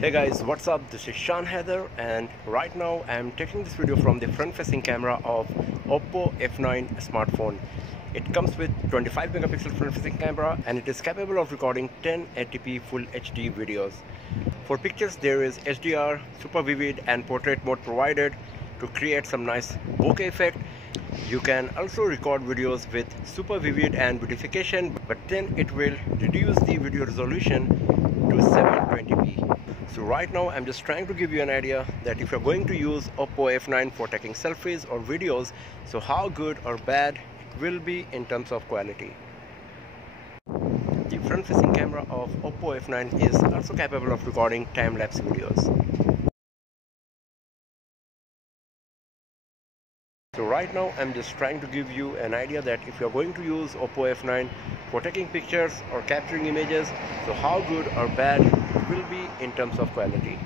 Hey guys, what's up? This is Shan Heather, and right now I am taking this video from the front facing camera of OPPO F9 smartphone. It comes with 25 megapixel front facing camera and it is capable of recording 1080p full HD videos. For pictures there is HDR, super vivid and portrait mode provided to create some nice bokeh effect. You can also record videos with super vivid and beautification, but then it will reduce the video resolution to 720p. So right now I'm just trying to give you an idea that if you're going to use OPPO F9 for taking selfies or videos, so how good or bad it will be in terms of quality. The front facing camera of OPPO F9 is also capable of recording time-lapse videos. So right now I'm just trying to give you an idea that if you're going to use OPPO F9 for taking pictures or capturing images, so how good or bad it will be in terms of quality.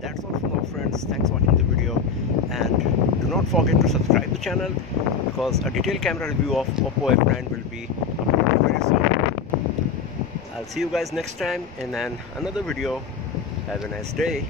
That's all from our friends. Thanks for watching the video, and do not forget to subscribe the channel because a detailed camera review of OPPO F9 will be uploaded very soon. I'll see you guys next time in another video. Have a nice day.